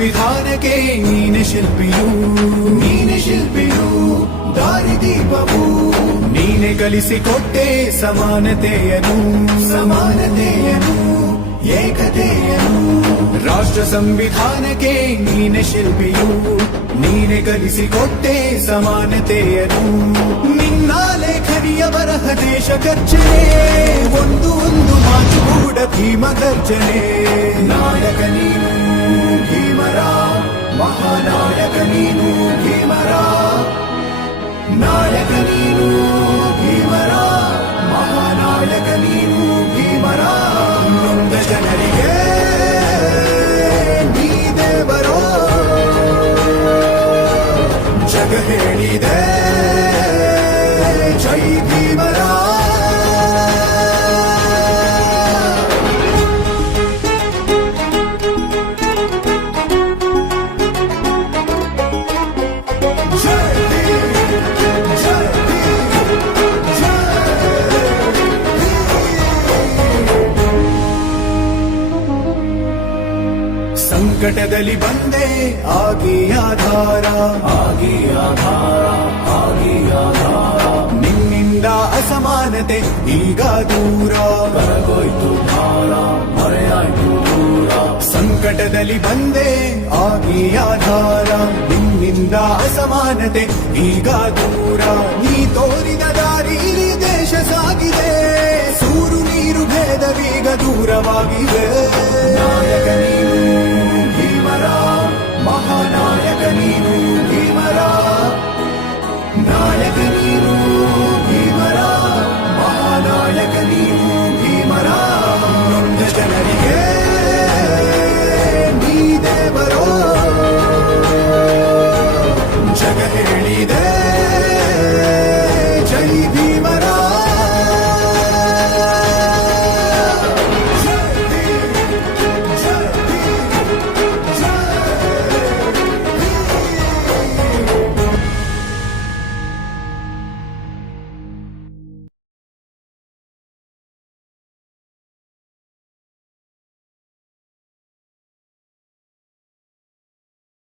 ಸಂವಿಧಾನಕ್ಕೆ ನೀನೆ ಶಿಲ್ಪಿಯು, ನೀನೆ ಶಿಲ್ಪಿಯು, ದಾರಿದೀಪವು ನೀನೆ ಕಲಿಸಿಕೊಟ್ಟೆ ಸಮಾನತೆಯನು, ಸಮಾನತೆಯನು, ಏಕತೆಯನು. ರಾಷ್ಟ್ರ ಸಂವಿಧಾನಕ್ಕೆ ನೀನೆ ಶಿಲ್ಪಿಯು, ನೀನೆ ಕಲಿಸಿಕೊಟ್ಟೆ ಸಮಾನತೆಯನು. ನಿನ್ನ ಲೇಖನಿಯ ಬರಹ ದೇಶ ಗರ್ಜನೆ, ಒಂದು ಒಂದು ಮಾತು ಕೂಡ ಭೀಮ ಗರ್ಜನೆ. ನಾಯಕ ನೀನು ಭೀಮರ, ಮಹಾನಾಯಕ ನೀನು ಭೀಮರ, ನಾಯಕ ನೀನು ಭೀಮರ, ಮಹಾನಾಯಕ ನೀನು ಭೀಮರ. ನೊಂದ ಜನರಿಗೆ ನೀ ದೇವರೋ ಜಗ ಹೇಳಿದೆ ಜೈ ಭೀಮರ. ಸಂಕಟದಲ್ಲಿ ಬಂದೆ ಆಗಿ ಆಧಾರ, ಆಗಿ ಆಧಾರ, ಆಗಿ ಆಧಾರ. ನಿನ್ನಿಂದ ಅಸಮಾನತೆ ಈಗ ದೂರ, ಕರಗೋಯ್ತು ಭಾರ, ಮರೆಯಾಯ್ತು ದೂರ. ಸಂಕಟದಲ್ಲಿ ಬಂದೆ ಆಗಿ ಆಧಾರ, ನಿನ್ನಿಂದ ಅಸಮಾನತೆ ಈಗ ದೂರ. ನೀ ತೋರಿದ ದಾರಿಲಿ ದೇಶ ಸಾಗಿದೆ, ಸೂರು ನೀರು ಭೇದವೀಗ ದೂರವಾಗಿದೆ. ನಾಯಕ ನೀನು